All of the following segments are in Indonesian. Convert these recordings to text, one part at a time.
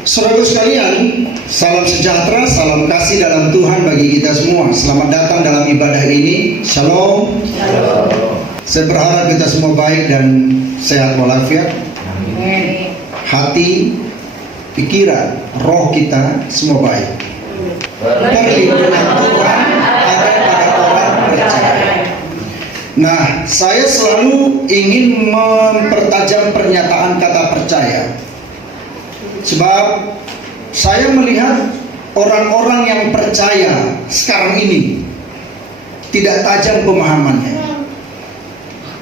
Saudara sekalian, salam sejahtera, salam kasih dalam Tuhan bagi kita semua. Selamat datang dalam ibadah ini. Shalom. Shalom. Saya berharap kita semua baik dan sehat walafiat. Amin. Hati, pikiran, roh kita semua baik. Perlindungan Tuhan ada pada orang percaya. Nah, saya selalu ingin mempertajam pernyataan kata percaya. Sebab saya melihat orang-orang yang percaya sekarang ini tidak tajam pemahamannya.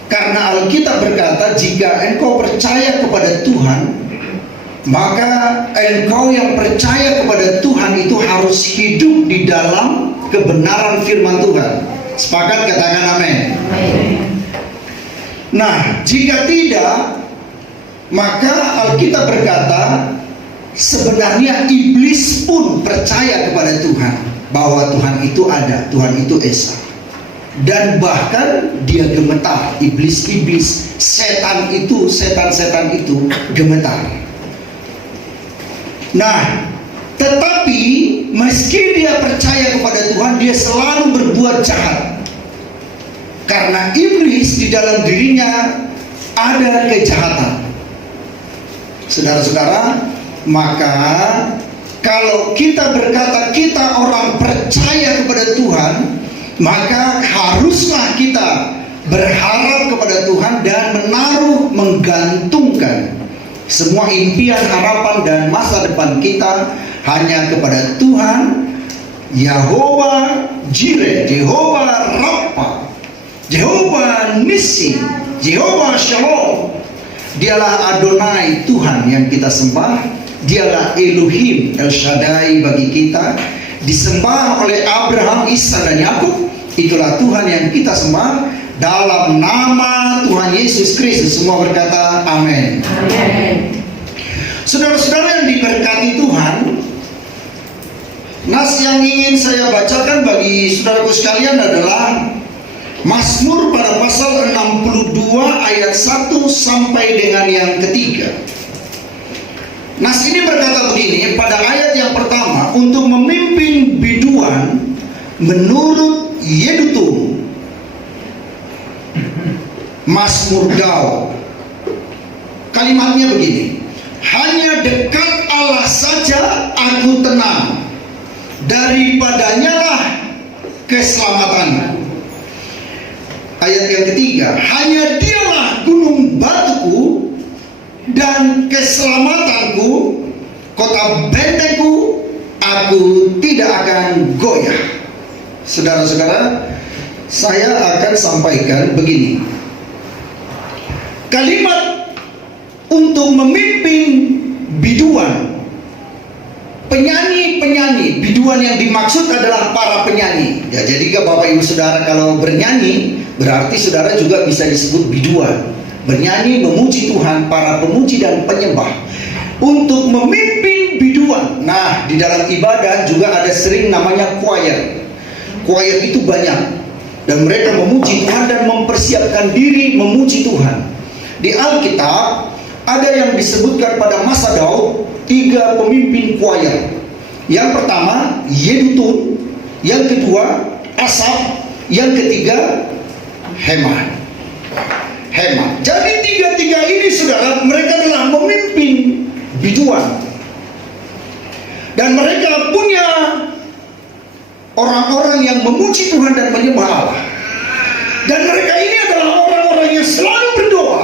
Karena Alkitab berkata, jika engkau percaya kepada Tuhan, maka engkau yang percaya kepada Tuhan itu harus hidup di dalam kebenaran firman Tuhan. Sepakat, katakan amin. Nah, jika tidak, maka Alkitab berkata, sebenarnya iblis pun percaya kepada Tuhan, bahwa Tuhan itu ada, Tuhan itu esa. Dan bahkan dia gemetar, iblis-iblis, setan-setan itu gemetar. Nah, tetapi meski dia percaya kepada Tuhan, dia selalu berbuat jahat. Karena iblis di dalam dirinya ada kejahatan. Saudara-saudara, maka kalau kita berkata kita orang percaya kepada Tuhan, maka haruslah kita berharap kepada Tuhan dan menggantungkan semua impian, harapan dan masa depan kita hanya kepada Tuhan Yahova Jireh, Yehova Rapha, Yehova Nissi, Yehova Shalom. Dialah Adonai, Tuhan yang kita sembah. Dialah Elohim, El Shaddai bagi kita, disembah oleh Abraham, Ishak dan Yakub. Itulah Tuhan yang kita sembah. Dalam nama Tuhan Yesus Kristus semua berkata amin. Amin. Saudara-saudara yang diberkati Tuhan, nas yang ingin saya bacakan bagi saudaraku sekalian adalah Mazmur pada pasal 62 ayat 1 sampai dengan yang ketiga. Nas ini berkata begini, pada ayat yang pertama, untuk memimpin biduan menurut Yedutun, Mazmur Daud. Kalimatnya begini, hanya dekat Allah saja aku tenang, daripadanya lah keselamatanku. Ayat yang ketiga, hanya dialah gunung batuku dan keselamatanku, kota bentengku, aku tidak akan goyah. Saudara-saudara, saya akan sampaikan begini. Kalimat untuk memimpin biduan, penyanyi-penyanyi, biduan yang dimaksud adalah para penyanyi. Ya, jadi Bapak Ibu Saudara kalau bernyanyi, berarti saudara juga bisa disebut biduan. Bernyanyi memuji Tuhan, para pemuji dan penyembah. Untuk memimpin biduan. Nah, di dalam ibadah juga ada sering namanya choir. Choir itu banyak, dan mereka memuji Tuhan dan mempersiapkan diri memuji Tuhan. Di Alkitab ada yang disebutkan pada masa Daud 3 pemimpin choir. Yang pertama Yedutun, yang kedua Asaf, yang ketiga Heman. Jadi tiga-tiga ini saudara, mereka adalah memimpin biduan, dan mereka punya orang-orang yang memuji Tuhan dan menyembah Allah. Dan mereka ini adalah orang-orang yang selalu berdoa.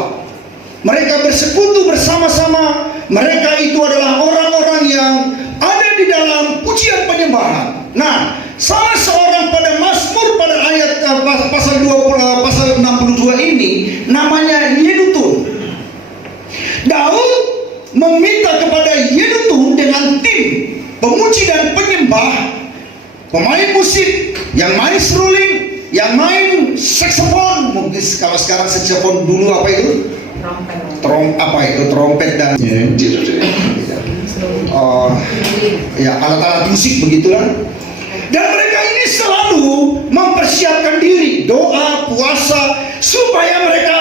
Mereka bersekutu bersama-sama. Mereka itu adalah orang-orang yang ada di dalam pujian penyembahan. Nah, salah seorang pada Mazmur pada ayat pasal 62 ini namanya Yedutun. Daud meminta kepada Yedutun dengan tim pemuji dan penyembah, pemain musik yang main seruling, yang main saksofon. Mungkin kalau sekarang saksofon, dulu apa itu? Trompet dan ya alat-alat musik begitulah. Dan mereka ini selalu mempersiapkan diri, doa, puasa, supaya mereka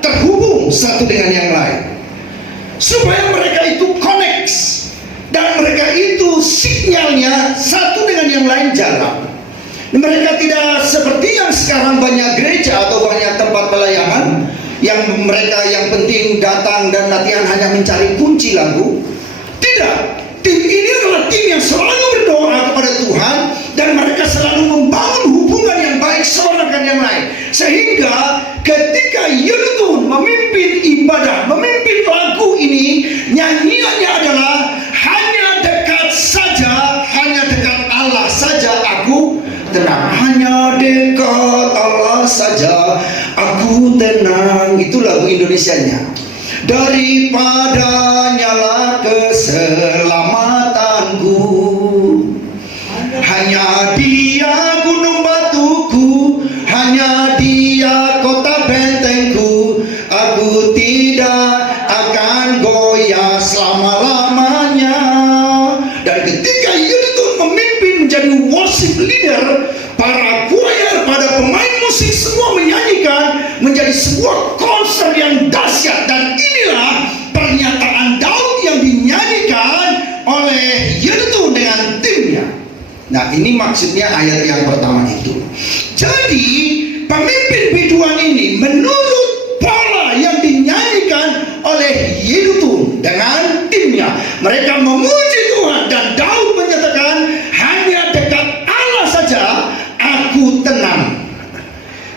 terhubung satu dengan yang lain. supaya mereka itu connect dan mereka itu sinyalnya satu dengan yang lain jalan. Mereka tidak seperti yang sekarang banyak gereja atau banyak tempat pelayanan yang mereka yang penting datang dan latihan hanya mencari kunci lagu. Tidak, tim ini adalah tim yang selalu berdoa kepada Tuhan dan mereka selalu membangun hubungan yang baik seorang dengan yang lain, sehingga ketika Yedutun memimpin ibadah, memimpin lagu ini, nyanyiannya adalah hanya dekat saja, hanya dekat Allah saja aku tenang, hanya dekat Allah saja aku tenang. Itu lagu Indonesianya. Daripada nyala keselamatanku, hanya Dia gunung batuku, hanya Dia kota bentengku, aku tidak akan goyah selama-lamanya. Dan ketika Yedutun memimpin menjadi worship leader, para choir, pada pemain musik semua menyanyikan, menjadi sebuah konser yang dahsyat. Dan inilah pernyataan Daud yang dinyanyikan oleh Yedutun dengan timnya. Nah, ini maksudnya ayat yang pertama itu. Jadi pemimpin biduan ini menurut pola yang dinyanyikan oleh Yedutun dengan timnya, mereka memuji Tuhan dan Daud menyatakan hanya dekat Allah saja aku tenang.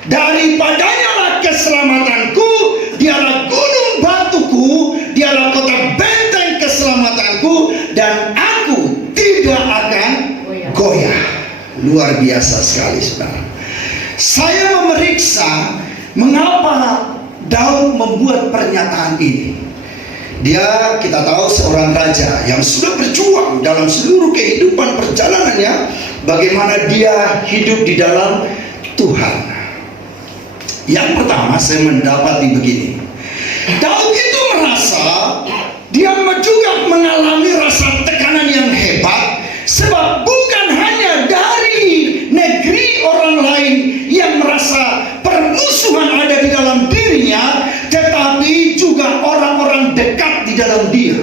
Daripadanya lah keselamatanku, dialah gunung batuku, dialah kota benteng keselamatanku, dan aku tidak akan goyah. Luar biasa sekali, saudara. Saya memeriksa mengapa Daud membuat pernyataan ini. Dia, kita tahu, seorang raja yang sudah berjuang dalam seluruh kehidupan perjalanannya, bagaimana dia hidup di dalam Tuhan. Yang pertama saya mendapati begini, Daud itu merasa dia juga mengalami rasa tekanan yang hebat, sebab bukan hanya dari negeri orang lain yang merasa permusuhan ada di dalam dirinya, tetapi juga orang-orang dekat di dalam dia.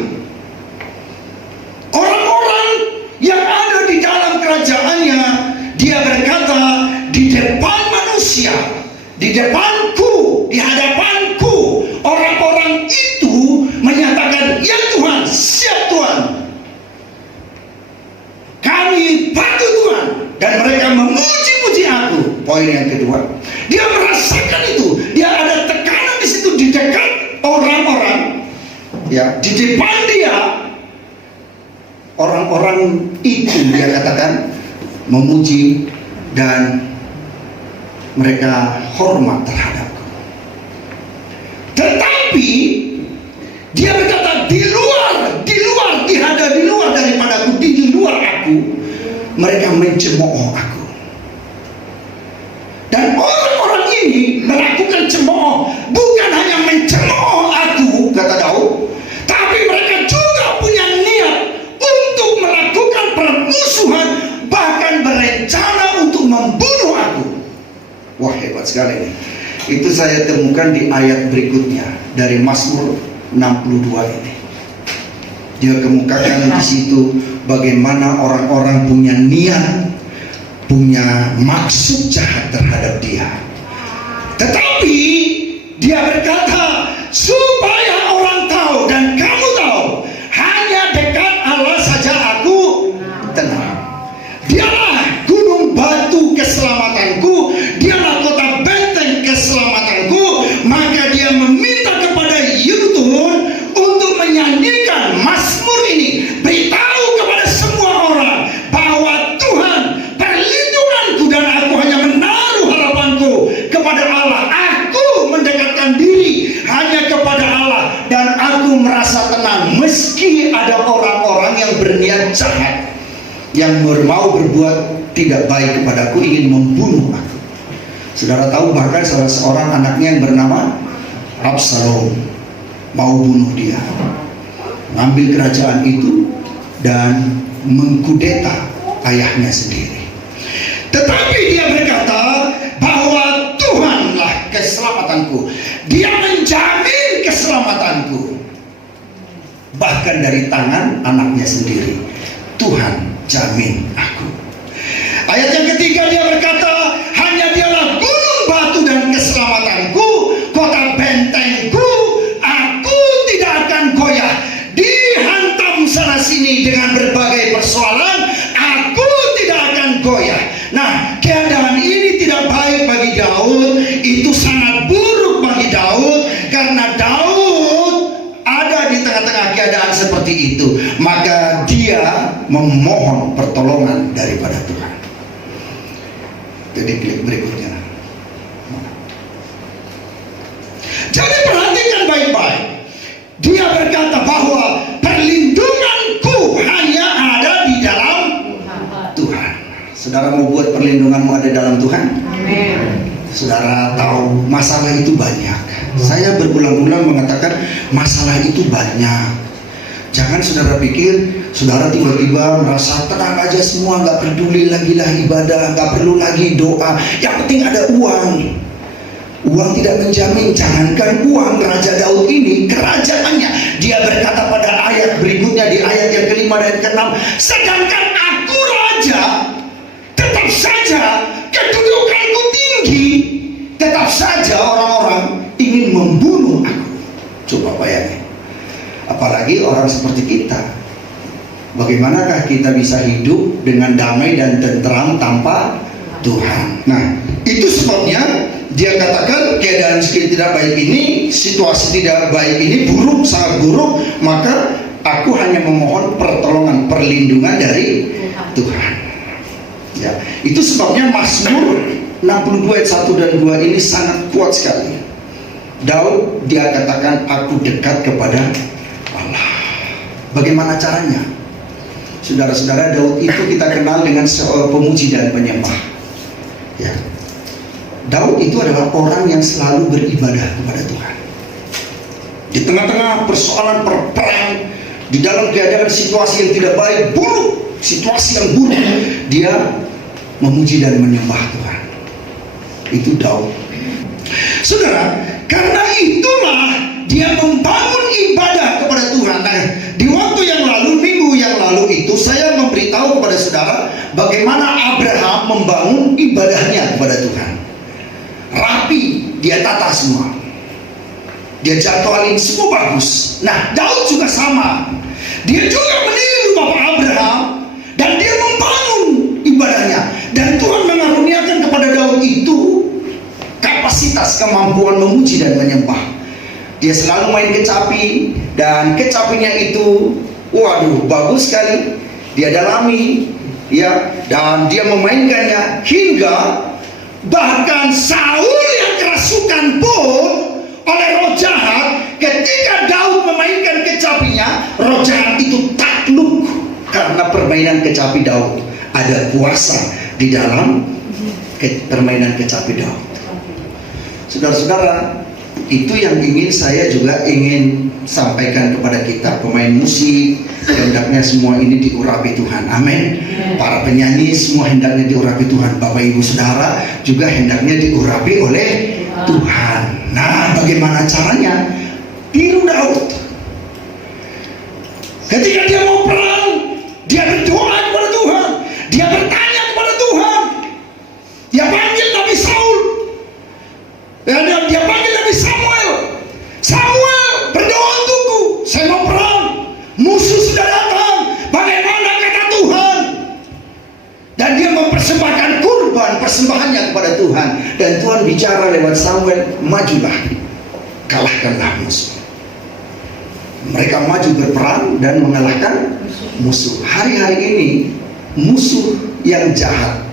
Orang-orang yang ada di dalam kerajaannya, dia berkata, di depan manusia, di depanku, di hadapanku, orang-orang itu menyatakan, ya Tuhan, siap Tuhan, kami patuh Tuhan, dan mereka memuji-muji aku. Poin yang kedua, dia merasakan itu, dia ada tekanan di situ, di dekat orang-orang, ya, di depan dia, orang-orang itu dia katakan memuji dan mereka hormat terhadapku. Tetapi dia berkata, di luar daripadaku, di luar aku, mereka mencemooh aku. Dan orang-orang ini melakukan cemooh, bukan hanya mencemooh aku, kata Daud, tapi mereka juga punya niat untuk melakukan permusuhan, bahkan berencana untuk membunuh aku. Wah, hebat sekali nih. Itu saya temukan di ayat berikutnya dari Mazmur 62 ini. Dia kemukakan di situ bagaimana orang-orang punya niat, punya maksud jahat terhadap dia. Tetapi dia berkata, supaya orang tahu dan kamu tahu, hanya dekat Allah saja aku tenang. Dialah gunung batu keselamatanku, dialah kota benteng keselamatanku. Maka dia meminta kepada Yedutun untuk menyanyikan Mazmur ini, beritahu kepada semua orang bahwa Tuhan perlindunganku dan aku hanya menaruh harapanku kepada Allah. Aku mendekatkan diri hanya kepada Allah dan aku merasa tenang meski ada orang-orang yang berniat jahat, yang mau berbuat tidak baik kepadaku, ingin membunuh aku. Saudara tahu bahkan salah seorang anaknya yang bernama Absalom mau bunuh dia, mengambil kerajaan itu dan mengkudeta ayahnya sendiri. Tetapi dia berkata bahwa Tuhanlah keselamatanku, dia menjamin keselamatanku. bahkan dari tangan anaknya sendiri. Tuhan jamin aku. Ayat yang ketiga dia berkata, hanya dialah gunung batu dan keselamatanku, kota bentengku, aku tidak akan goyah. Dihantam sana sini dengan berbagai persoalan, aku tidak akan goyah. Nah, keadaan ini tidak baik bagi Daud, itu sangat buruk bagi Daud, karena Daud ada di tengah-tengah keadaan seperti itu. Maka dia memohon pertolongan daripada Tuhan. Jadi klik berikutnya. Jadi perhatikan baik-baik. Dia berkata bahwa perlindunganku hanya ada di dalam Tuhan. Saudara mau buat perlindunganmu ada dalam Tuhan? Amin. Saudara tahu masalah itu banyak. Saya berbulan-bulan mengatakan masalah itu banyak. Jangan saudara pikir saudara tiba-tiba merasa tenang aja semua, nggak peduli lagi lah ibadah, nggak perlu lagi doa. Yang penting ada uang. Uang tidak menjamin. Jangankan uang, Raja Daud ini kerajaannya. Dia berkata pada ayat berikutnya di ayat yang ke-5 dan ke-6, sedangkan aku raja, tetap saja kedudukanku tinggi, tetap saja orang-orang ingin membunuh aku. Coba bayangin. Apalagi orang seperti kita. Bagaimanakah kita bisa hidup dengan damai dan tentram tanpa Tuhan? Nah, itu sebabnya dia katakan keadaan tidak baik ini, situasi tidak baik ini, buruk, sangat buruk. Maka aku hanya memohon pertolongan, perlindungan dari Tuhan. Ya, itu sebabnya Mazmur 62 ayat 1 dan 2 ini sangat kuat sekali. Daud dia katakan aku dekat kepada Allah. Bagaimana caranya? Saudara-saudara, Daud itu kita kenal dengan seorang pemuji dan penyembah. Ya. Daud itu adalah orang yang selalu beribadah kepada Tuhan. Di tengah-tengah persoalan perang, di dalam keadaan situasi yang tidak baik, buruk, situasi yang buruk, dia memuji dan menyembah Tuhan. Itu Daud. Saudara, karena itulah dia membangun ibadah kepada Tuhan. Nah, di waktu yang lalu, minggu yang lalu itu saya memberitahu kepada saudara bagaimana Abraham membangun ibadahnya kepada Tuhan. Rapi, dia tata semua. Dia jadwalin semua bagus. Nah, Daud juga sama. Dia juga meniru Bapak Abraham dan dia membangun ibadahnya. Dan Tuhan mengaruniakan kepada Daud itu kapasitas, kemampuan memuji dan menyembah. Dia selalu main kecapi, dan kecapinya itu waduh bagus sekali. Dia dalami, ya, dan dia memainkannya hingga bahkan Saul yang kerasukan pun oleh roh jahat, ketika Daud memainkan kecapinya, roh jahat itu takluk karena permainan kecapi Daud. Ada kuasa di dalam permainan kecapi Daud. Saudara-saudara, itu yang ingin saya juga ingin sampaikan kepada kita. Pemain musik hendaknya semua ini diurapi Tuhan, amin. Para penyanyi semua hendaknya diurapi Tuhan. Bapak ibu saudara juga hendaknya diurapi oleh Tuhan. Nah, bagaimana caranya? Tiru Daud. Ketika dia mau perang, dia berdoa kepada Tuhan, dia bertanya kepada Tuhan. Dia panggil Nabi Saul, dia panggil Nabi Samuel. Samuel, berdoa untukku, saya mau perang, musuh sudah datang, bagaimana kata Tuhan? Dan dia mempersembahkan kurban persembahannya kepada Tuhan. Dan Tuhan bicara lewat Samuel, majulah, kalahkanlah musuh. Mereka maju berperang dan mengalahkan musuh. Hari-hari ini musuh yang jahat,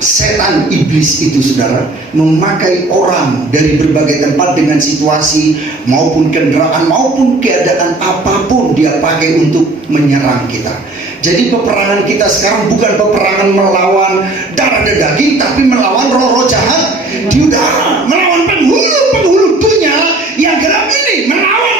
setan iblis itu saudara, memakai orang dari berbagai tempat dengan situasi maupun kendaraan maupun keadaan apapun dia pakai untuk menyerang kita. Jadi peperangan kita sekarang bukan peperangan melawan darah dan daging, tapi melawan roh-roh jahat di udara, melawan penghulu dunia yang gelap ini, melawan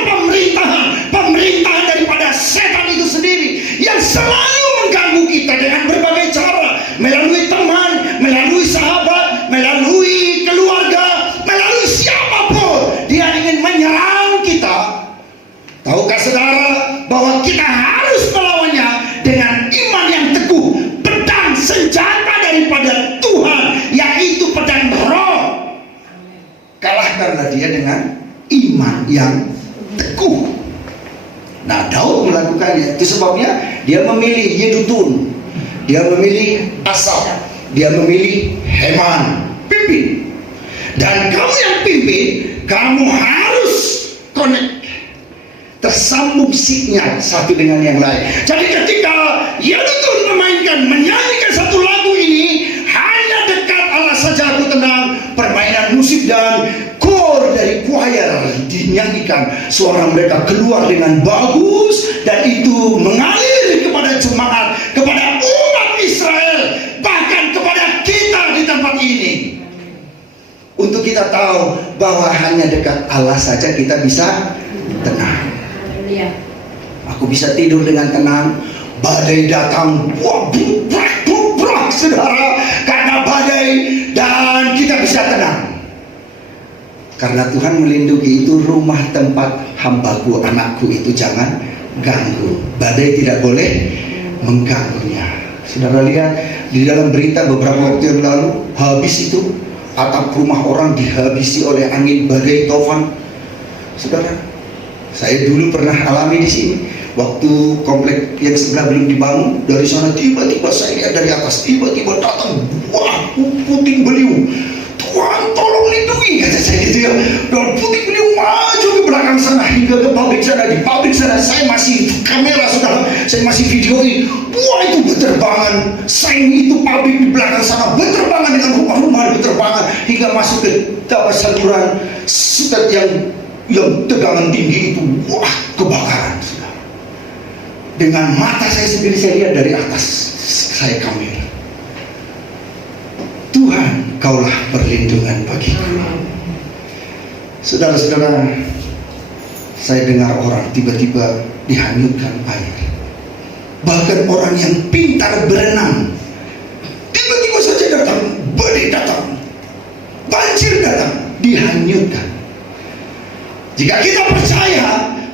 pemerintahan daripada setan itu sendiri yang selalu mengganggu kita dengan berbagai cara, melalui teman, melalui sahabat, melalui keluarga, melalui siapapun dia ingin menyerang kita. Tahukah saudara, bahwa kita harus melawannya dengan iman yang teguh, pedang senjata daripada Tuhan, yaitu pedang roh. Kalahkanlah dia dengan iman yang teguh. Nah, Daud melakukannya. Itu sebabnya dia memilih Yedutun, dia memilih Asaf, dia memilih Heman, pimpin. Dan kamu yang pimpin, kamu harus connect, tersambung sinyal satu dengan yang lain. Jadi ketika Yedutun menyanyikan satu lagu ini, hanya dekat Allah saja aku tenang. Permainan musik dan kor dari choir dinyanyikan, suara mereka keluar dengan bagus, dan itu mengalir kepada jemaat, kepada umat Israel, bahkan kepada kita di tempat ini. Untuk kita tahu bahwa hanya dekat Allah saja kita bisa tenang. Aku bisa tidur dengan tenang. Badai datang, wah, bubrak, saudara, karena badai, dan kita bisa tenang. Karena Tuhan melindungi itu, rumah tempat hambaku, anakku itu jangan ganggu. Badai tidak boleh mengganggunya. Saudara lihat di dalam berita beberapa waktu yang lalu, habis itu atap rumah orang dihabisi oleh angin badai tofan. Saudara, saya dulu pernah alami di sini. Waktu komplek yang sebelah belum dibangun, dari sana tiba-tiba saya lihat dari atas, tiba-tiba datang, wah, puting beliung. Tuhan tolong lindungi, kata saya gitu ya. Dan puting beliung maju ke belakang sana, hingga ke pabrik sana. Di pabrik sana saya masih kamera, saudara, saya masih videoin. Wah, itu berterbangan, seng itu pabrik di belakang sana berterbangan dengan rumah-rumah berterbangan, hingga masuk ke dapat saluran sekat yang tegangan tinggi itu. Wah, kebakaran, saudara. Dengan mata saya sendiri saya lihat dari atas, saya kamera. Tuhan, Kaulah perlindungan bagiku. Saudara-saudara, saya dengar orang tiba-tiba dihanyutkan air. Bahkan orang yang pintar berenang, tiba-tiba saja datang, badai datang, banjir datang, dihanyutkan. Jika kita percaya,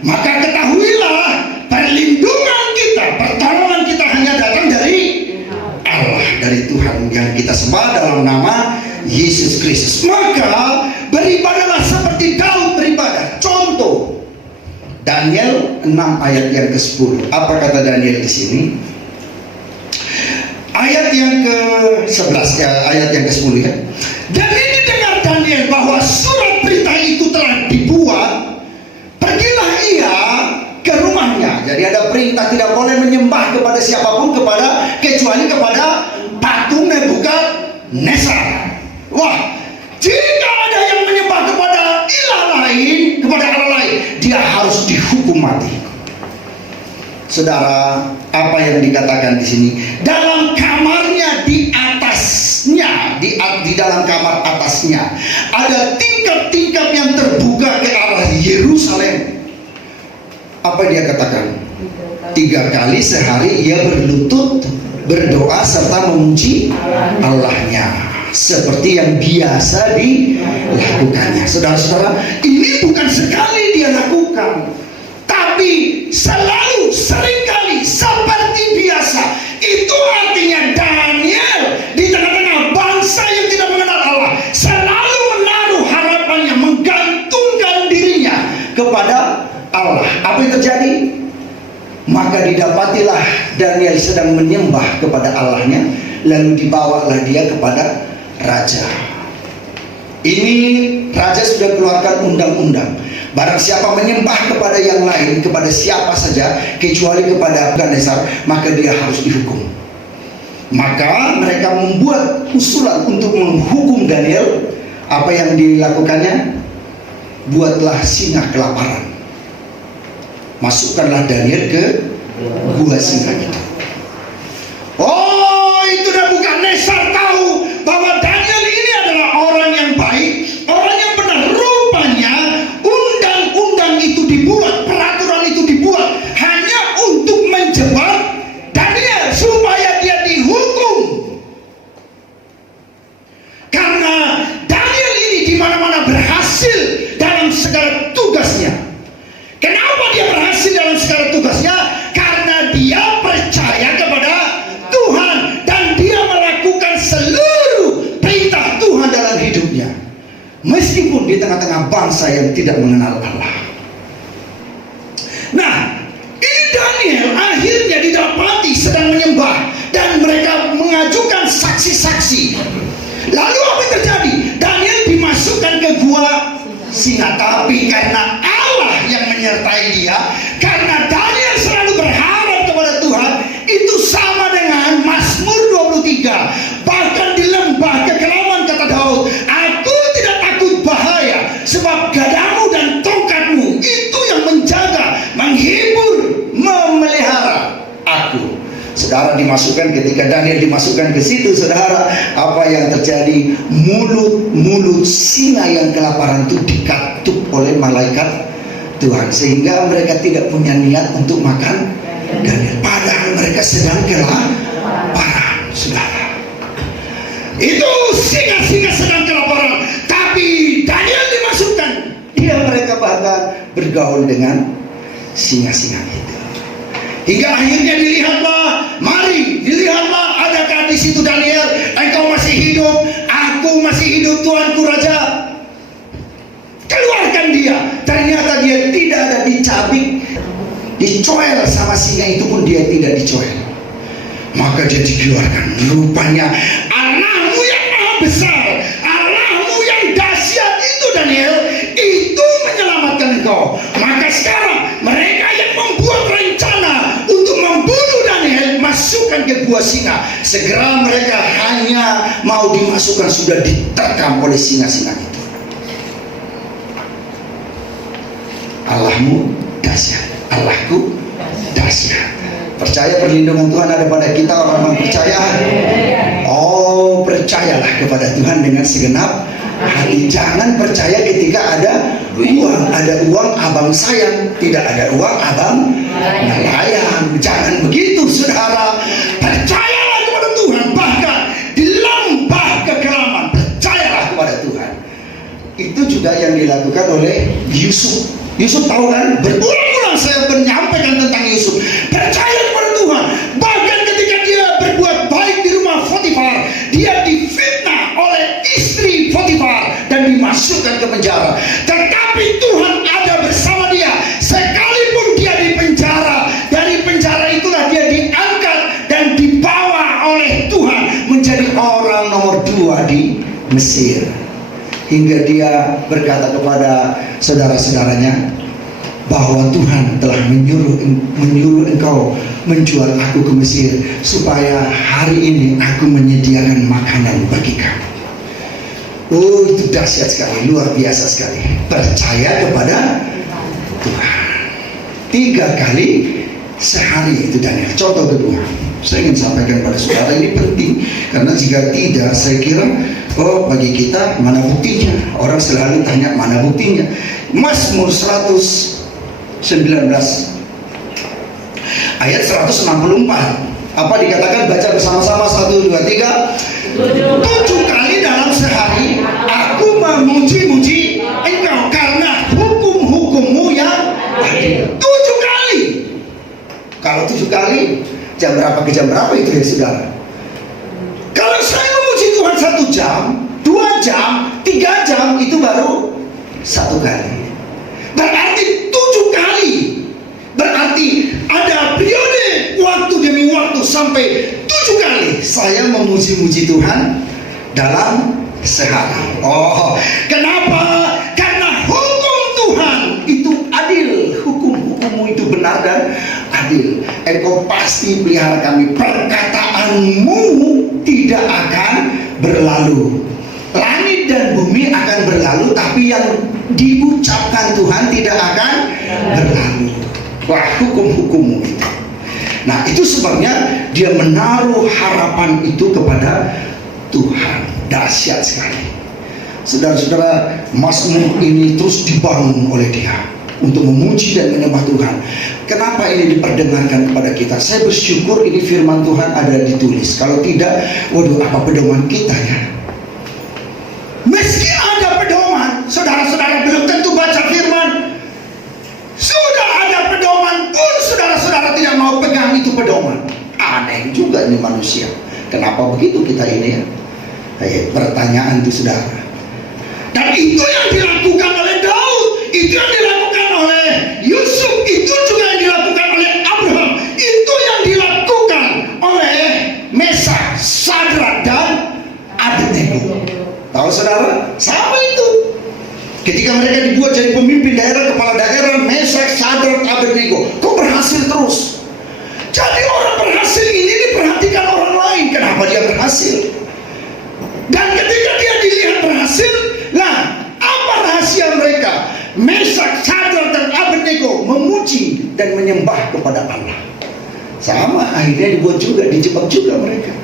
maka ketahuilah perlindungan kita, pertolongan kita hanya datang dari Allah, dari Tuhan yang kita sembah dalam nama Yesus Kristus. Maka beribadahlah seperti Daud beribadah. Contoh Daniel 6 ayat yang ke-10. Apa kata Daniel di sini? Ayat yang ke-11 ya, ayat yang ke-10 ya. Dan ini dengar Daniel bahwa surat perintah itu telah dibuat, pergilah ia ke rumahnya. Jadi ada perintah tidak boleh menyembah kepada siapapun kecuali kepada patung Nebukadnezar. Wah, jika ada yang menyembah kepada ilah lain, kepada Allah lain, dia harus dihukum mati. Saudara, apa yang dikatakan di sini? Dalam kamarnya di atasnya, di dalam kamar atasnya ada tingkap-tingkap yang terbuka ke arah Yerusalem. Apa dia katakan? 3 kali sehari ia berlutut, berdoa serta memuji Allahnya, seperti yang biasa dilakukannya. Saudara-saudara, ini bukan sekali dia lakukan, tapi selalu, seringkali, seperti biasa. Itu artinya Daniel di tengah-tengah bangsa yang tidak mengenal Allah selalu menaruh harapannya, menggantungkan dirinya kepada Allah. Apa yang terjadi? Maka didapatilah Daniel sedang menyembah kepada Allahnya, lalu dibawalah dia kepada raja. Ini raja sudah keluarkan undang-undang, barang siapa menyembah kepada yang lain, kepada siapa saja kecuali kepada Nebukadnezar, maka dia harus dihukum. Maka mereka membuat usulan untuk menghukum Daniel. Apa yang dilakukannya? Buatlah singa kelaparan, masukkanlah Daniel ke gua singa itu. Oh, itu Nebukadnezar tahu bahwa Daniel ini adalah orang yang baik, orang yang benar. Rupanya undang-undang itu dibuat, peraturan itu dibuat hanya untuk menjebak Daniel supaya dia dihukum. Karena Daniel ini di mana-mana berhasil dalam segala tugasnya. Kenapa dia berhasil dalam segala tugasnya? tengah-tengah bangsa yang tidak mengenal Allah. Nah, ini Daniel akhirnya didapati sedang menyembah dan mereka mengajukan saksi-saksi. Lalu apa yang terjadi? Daniel dimasukkan ke gua singa, tapi karena Allah yang menyertai dia, karena Daniel selalu berharap kepada Tuhan, itu sama dengan Mazmur 23. Bahkan di lembah kekelaman kata Daud, aku tidak takut bahaya, sebab gadamu dan tongkatmu itu yang menjaga, menghibur, memelihara aku. Saudara, dimasukkan, ketika Daniel dimasukkan ke situ, saudara, apa yang terjadi? Mulut singa yang kelaparan itu dikatup oleh malaikat Tuhan, sehingga mereka tidak punya niat untuk makan Daniel, padahal mereka sedang kelaparan. Saudara, itu singa-singa sedang kelaparan, tapi Daniel dimasukkan. Mereka bahkan bergaul dengan singa-singa itu. Hingga akhirnya dilihatlah, adakah di situ Daniel? Engkau masih hidup, aku masih hidup, Tuanku Raja. Keluarkan dia. Ternyata dia tidak ada dicabik, dicoel sama singa itu pun dia tidak dicoel. Maka dia dikeluarkan. Rupanya Allahmu yang maha besar, Allahmu yang dahsyat itu Daniel, itu menyelamatkan engkau. Maka sekarang mereka yang membuat rencana untuk membunuh Daniel masukkan ke gua singa. Segera mereka hanya mau dimasukkan, sudah diterkam oleh singa-singa itu. Allahmu dahsyat, Allahku dahsyat. Percaya perlindungan Tuhan ada pada kita orang-orang percaya. Oh, percayalah kepada Tuhan dengan segenap hati. Jangan percaya ketika ada uang abang sayang, tidak ada uang abang melayang. Jangan begitu, saudara. Percayalah kepada Tuhan. Bahkan di lembah kekelaman, percayalah kepada Tuhan. Itu juga yang dilakukan oleh Yusuf. Yusuf tahu kan? Berulang-ulang saya menyampaikan tentang Yusuf. Percaya kepada Tuhan. Bahkan ketika dia berbuat baik di rumah Potifar, dia difitnah oleh istri Potifar dan dimasukkan ke penjara. Tetapi Tuhan ada bersama dia. Sekalipun dia di penjara, dari penjara itulah dia diangkat dan dibawa oleh Tuhan menjadi orang nomor 2 di Mesir. Hingga dia berkata kepada saudara-saudaranya bahwa Tuhan telah menyuruh engkau menjual aku ke Mesir, supaya hari ini aku menyediakan makanan bagi kamu. Oh, itu dahsyat sekali, luar biasa sekali. Percaya kepada Tuhan. 3 kali sehari itu Daniel. Contoh kedua, saya ingin sampaikan pada saudara, ini penting, karena jika tidak, saya kira bagi kita mana buktinya. Orang selalu tanya mana buktinya. Mazmur 119 ayat 164. Apa dikatakan? Baca bersama-sama, 1, 2, 3. 7 kali dalam sehari aku memuji-muji engkau karena hukum-hukummu yang adil. 7 kali. Kalau 7 kali, jam berapa ke jam berapa itu ya saudara? Kalau saya memuji Tuhan 1 jam, 2 jam, 3 jam, itu baru 1 kali. Berarti 7 kali. Berarti ada periode waktu demi waktu sampai 7 kali saya memuji-muji Tuhan dalam sehari. Oh, kenapa? Karena hukum Tuhan itu adil. Hukum-hukummu itu benar dan adil. Engkau pasti pelihara kami. Perkataanmu tidak akan berlalu. Langit dan bumi akan berlalu, tapi yang diucapkan Tuhan tidak akan berlalu. Wah, hukum-hukummu itu. Nah, itu sebabnya dia menaruh harapan itu kepada Tuhan. Dahsyat sekali. Saudara-saudara, Mazmur ini terus dibangun oleh dia untuk memuji dan menyembah Tuhan. Kenapa ini diperdengarkan kepada kita? Saya bersyukur ini firman Tuhan ada ditulis. Kalau tidak, waduh, apa pedoman kita ya? Meski ada pedoman, saudara-saudara belum tentu baca firman. Sudah ada pedoman pun saudara-saudara tidak mau pegang itu pedoman. Aneh juga ini manusia. Kenapa begitu kita ini ya? Pertanyaan itu saudara. Dan itu yang dilakukan itu yang dilakukan oleh Yusuf, itu juga yang dilakukan oleh Abraham, itu yang dilakukan oleh Mesak, Sadrak dan Abednego. Tahu saudara? Sama itu. Ketika mereka dibuat jadi pemimpin daerah, kepala daerah, Mesak, Sadrak, Abednego, kok berhasil terus? Jadi orang berhasil ini diperhatikan orang lain. Kenapa dia berhasil? Dan ketika dia dilihat berhasil, lah apa rahasia mereka? Mesak, Sadrak, dan Abednego memuji dan menyembah kepada Allah. Sama, akhirnya dibuat juga, dijebak juga mereka.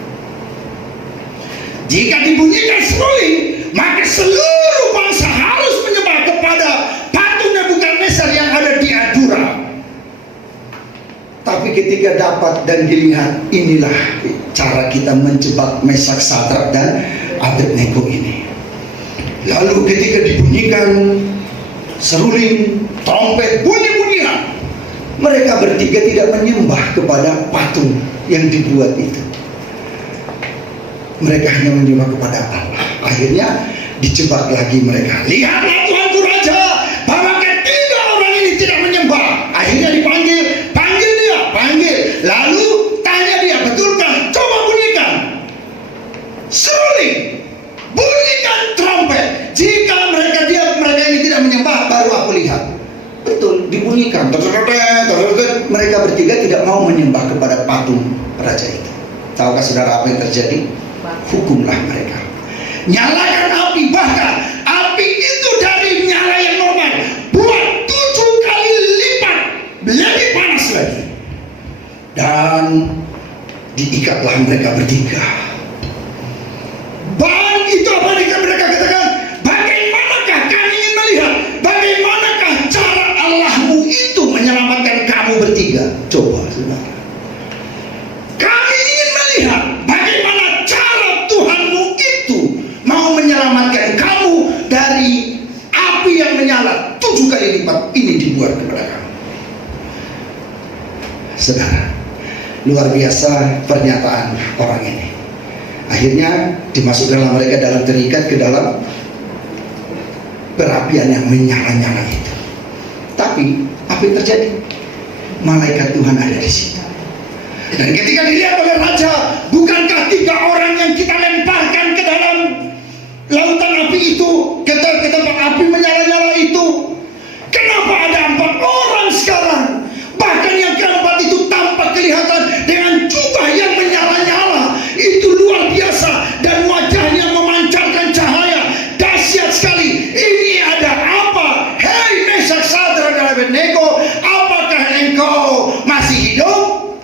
Jika dibunyikan seruling, maka seluruh bangsa harus menyembah kepada patung Nebukadnezar yang ada di Adura. Tapi ketika dapat dan dilihat, inilah cara kita menjebak Mesak, Sadrak, dan Abednego ini. Lalu ketika dibunyikan seruling, trompet, bunyi-bunyian, mereka bertiga tidak menyembah kepada patung yang dibuat itu. Mereka hanya menyembah kepada Allah. Akhirnya dijebak lagi mereka. Lihatlah Tuhanku Raja, bahwa ketiga orang ini tidak menyembah. Akhirnya dipanggil, panggil dia, panggil. Lalu tanya dia, betulkah? Coba bunyikan seruling, bunyikan trompet. Jika mereka ini tidak menyembah, baru aku lihat. Betul, dibunyikan. Mereka bertiga tidak mau menyembah kepada patung raja itu. Tahukah saudara apa yang terjadi? Hukumlah mereka. Nyalakan api, bahkan api itu dari nyala yang normal buat 7 kali lipat lebih panas lagi. Dan diikatlah mereka bertiga. Bang, itu apa yang mereka katakan? Bagaimanakah kami ingin melihat bagaimanakah cara Allahmu itu menyelamatkan kamu bertiga? Coba saudara, kami ingin melihat bagaimana cara Tuhanmu itu mau menyelamatkan kamu dari api yang menyala 7 kali lipat ini dibuat kepada kamu. Saudara, luar biasa pernyataan orang ini. Akhirnya dimasukkanlah mereka dalam, terikat ke dalam perapian yang menyala-nyala itu. Tapi apa yang terjadi? Malaikat Tuhan ada di situ. Dan ketika dilihat oleh raja, bukankah 3 orang yang kita lemparkan ke dalam lautan api itu, ke tempat api menyala-nyala itu, kenapa ada 4 orang sekarang? Bahkan yang keempat itu tampak kelihatan dengan jubah yang menyala-nyala. Itu luar biasa, dan wajahnya memancarkan cahaya dahsyat sekali. Ini ada apa? Hei Mesak, Sadrak, dan Abednego, apakah engkau masih hidup?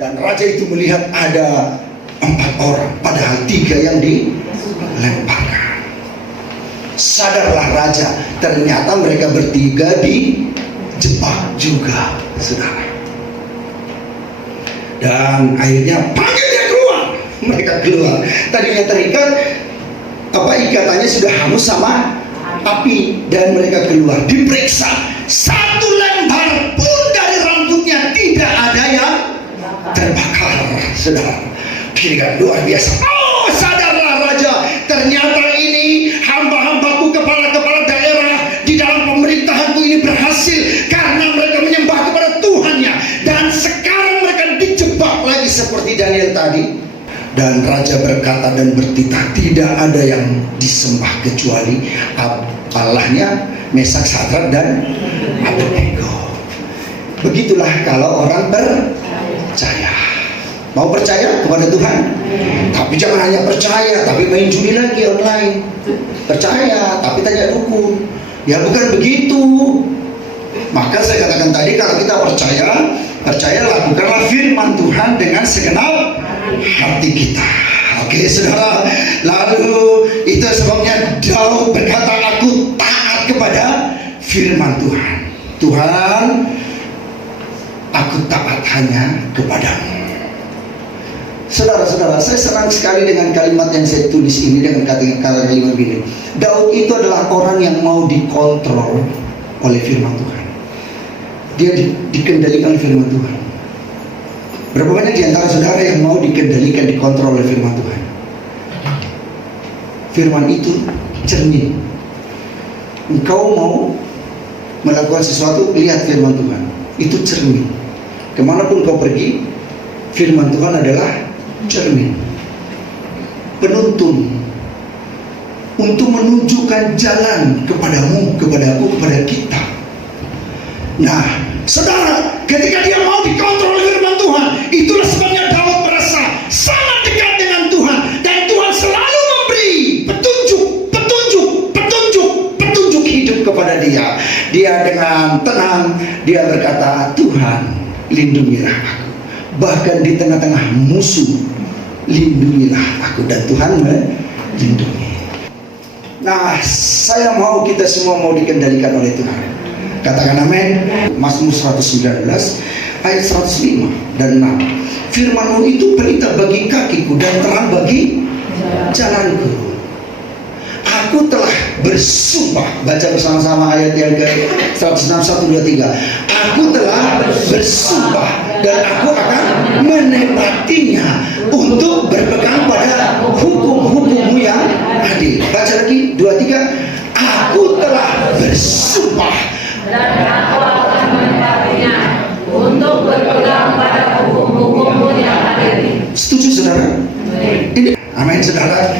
Dan raja itu melihat ada 4 orang, padahal 3 yang dilemparkan. Sadarlah raja, ternyata mereka bertiga dijebak juga, saudara. Dan akhirnya panggil dia keluar. Mereka keluar. Tadinya terikat, ikatannya sudah hangus sama api, dan mereka keluar. Diperiksa, 1 lembar pun dari rambutnya tidak ada yang terbakar, saudara. Ini kan luar biasa. Oh, sadarlah raja, ternyata ini hamba-hambaku, kepala-kepala daerah di dalam pemerintahanku ini berhasil karena mereka menyembah kepada Tuhannya. Dan sekarang mereka dijebak lagi seperti Daniel tadi. Dan raja berkata dan bertitah, tidak ada yang disembah kecuali Allahnya Mesak, Sadrak, dan Abednego. Begitulah kalau orang percaya. Mau percaya kepada Tuhan, tapi jangan hanya percaya tapi main judi lagi online. Percaya tapi tanya dukun, ya bukan begitu. Maka saya katakan tadi, kalau kita percaya lakukanlah firman Tuhan dengan segenap hati kita. Oke saudara, lalu itu sebabnya Daud berkata, aku taat kepada firman Tuhan. Tuhan, aku taat hanya kepadamu. Saudara-saudara, saya senang sekali dengan kalimat yang saya tulis ini, dengan kalimat begini. Daud itu adalah orang yang mau dikontrol oleh firman Tuhan. Dia dikendalikan oleh firman Tuhan. Berapa banyak di antara saudara yang mau dikendalikan, dikontrol oleh firman Tuhan? Firman itu cermin. engkau mau melakukan sesuatu, lihat firman Tuhan. Itu cermin. Kemanapun kau pergi, firman Tuhan adalah cermin, penuntun untuk menunjukkan jalan kepadamu, kepadaku, kepada kita. Nah, saudara, ketika dia mau dikontrol oleh firman Tuhan, itulah sebabnya Daud merasa sangat dekat dengan Tuhan, dan Tuhan selalu memberi petunjuk hidup kepada dia. Dia dengan tenang, dia berkata, Tuhan, lindungilah aku. Bahkan di tengah-tengah musuh, lindungilah aku. Dan Tuhan melindungi. Nah, saya mau kita semua mau dikendalikan oleh Tuhan. Katakan amin. Mazmur 119 ayat 105 dan 6. Firman-Mu itu pelita bagi kakiku dan terang bagi jalanku. Aku telah bersumpah. Baca bersama-sama ayat yang ke 161, 2, 3. Aku telah bersumpah dan aku akan menepatinya untuk berpegang pada hukum-hukum-Mu yang adil. Baca lagi 2, 3. Aku telah bersumpah dan aku akan menepatinya untuk berpegang pada hukum-hukum-Mu yang adil. Setuju saudara? Ini amin saudara.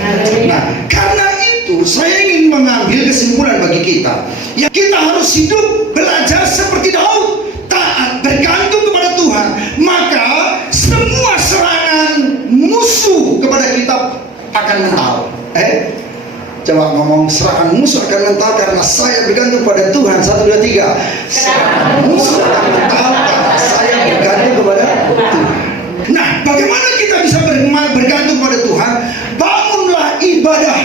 Nah, karena itu saya ingin mengambil kesimpulan bagi kita. Ya, kita harus hidup belajar seperti Daud, taat, bergantung kepada Tuhan. Maka semua serangan musuh kepada kita akan mental. Coba ngomong, serangan musuh akan mental karena saya bergantung pada Tuhan. 1, 2, 3. Serangan musuh akan mental karena saya bergantung kepada Tuhan. Nah, bagaimana kita bisa bergantung pada Tuhan? Bangunlah ibadah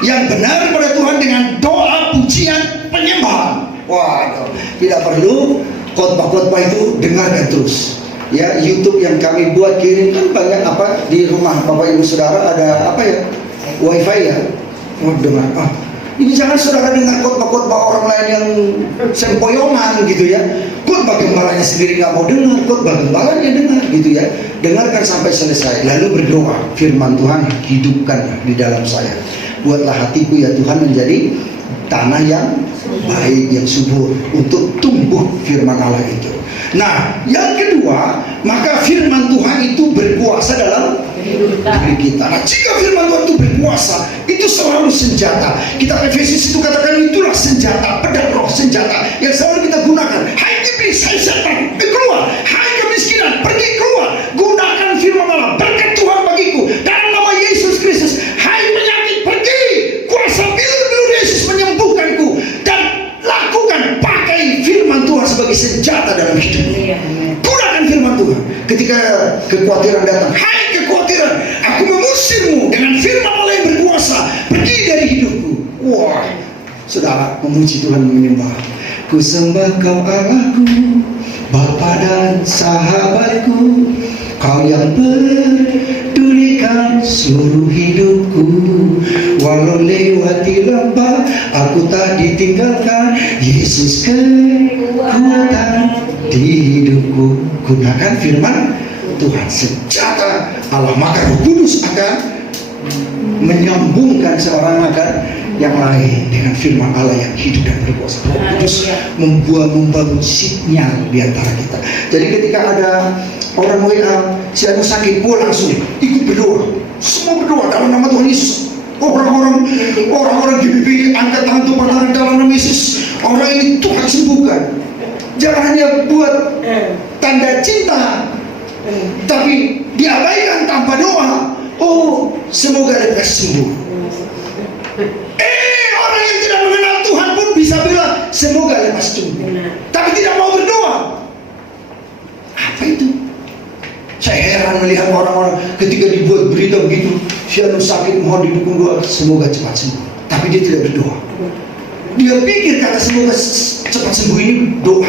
yang benar kepada Tuhan dengan doa, pujian, penyembahan. Waduh, tidak perlu khotbah-khotbah itu, dengarkan terus. Ya, YouTube yang kami buat kirim kan banyak apa di rumah Bapak Ibu Saudara ada apa ya? Wifi ya. Oh, dengar. Ini jangan saudara dengar khotbah-khotbah orang lain yang sempoyongan gitu ya. Khotbah gembalanya sendiri nggak mau dengar, khotbah gembalanya dengar gitu ya. Dengarkan sampai selesai, lalu berdoa. Firman Tuhan hidupkanlah di dalam saya. Buatlah hatiku ya Tuhan menjadi tanah yang baik, yang subur untuk tumbuh firman Allah itu. Nah, yang kedua, maka firman Tuhan itu berkuasa dalam diri kita. Nah, jika firman Tuhan itu berkuasa, itu selalu senjata. Kitab Efesus itu katakan itulah senjata, pedang roh, senjata yang selalu kita gunakan. Hai iblis, hai setan, keluar. Hai kemiskinan, pergi keluar. Gunakan firman Allah, berkat Tuhan bagiku dalam nama Yesus Kristus. Hai penyakit, pergi. Kuasa bilu-bilu Yesus menyembuhkanku. Dan lakukan, pakai firman Tuhan sebagai senjata dalam hidupmu. Gunakan firman Tuhan. Ketika kekhawatiran datang, hai kekhawatiran, aku mengusirmu dengan firman Allah yang berkuasa, pergi dari hidupku. Wah, saudara, memuji Tuhan, menyembah. Ku sembah Kau Allahku, Bapa dan sahabatku, Kau yang pedulikan seluruh hidupku. Walau lewati lembah, aku tak ditinggalkan. Yesus kekuatan di hidupku. Gunakan firman Tuhan, senjata Allah. Maka Roh Kudus akan menyambungkan seorang akan yang lain dengan firman Allah yang hidup dan berkuasa. Roh Kudus membangun sinyal di antara kita. Jadi ketika ada orang WA, si anu sakit, langsung ikut berdoa. Semua berdoa dalam nama Tuhan Yesus. Orang-orang GBB angkat tangan Tuhan dalam nama Yesus. Orang ini Tuhan sembuhkan. Jangan hanya buat tanda cinta, tapi diabaikan tanpa doa. Oh, semoga lekas sembuh. Orang yang tidak mengenal Tuhan pun bisa bilang semoga lekas sembuh, tapi tidak mau berdoa. Apa itu? Saya heran melihat orang-orang ketika dibuat berita begitu, si anu sakit mohon didukung doa, semoga cepat sembuh. Tapi dia tidak berdoa. Dia pikir kata semoga cepat sembuh ini doa.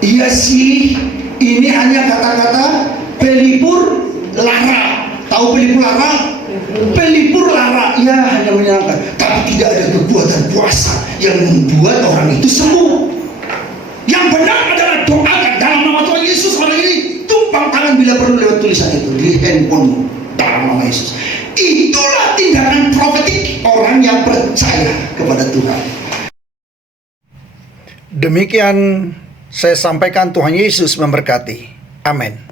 Iya sih, ini hanya kata-kata pelipur lara. Tahu pelipur lara? Pelipur lara, ya hanya menyenangkan. Tapi tidak ada kekuatan kuasa yang membuat orang itu sembuh. Yang benar adalah doakan dalam nama Tuhan Yesus. Orang ini tumpang tangan bila perlu lewat tulisan itu di handphone dalam nama Yesus. Itulah tindakan profetik orang yang percaya kepada kepada Tuhan. Demikian saya sampaikan, Tuhan Yesus memberkati. Amin.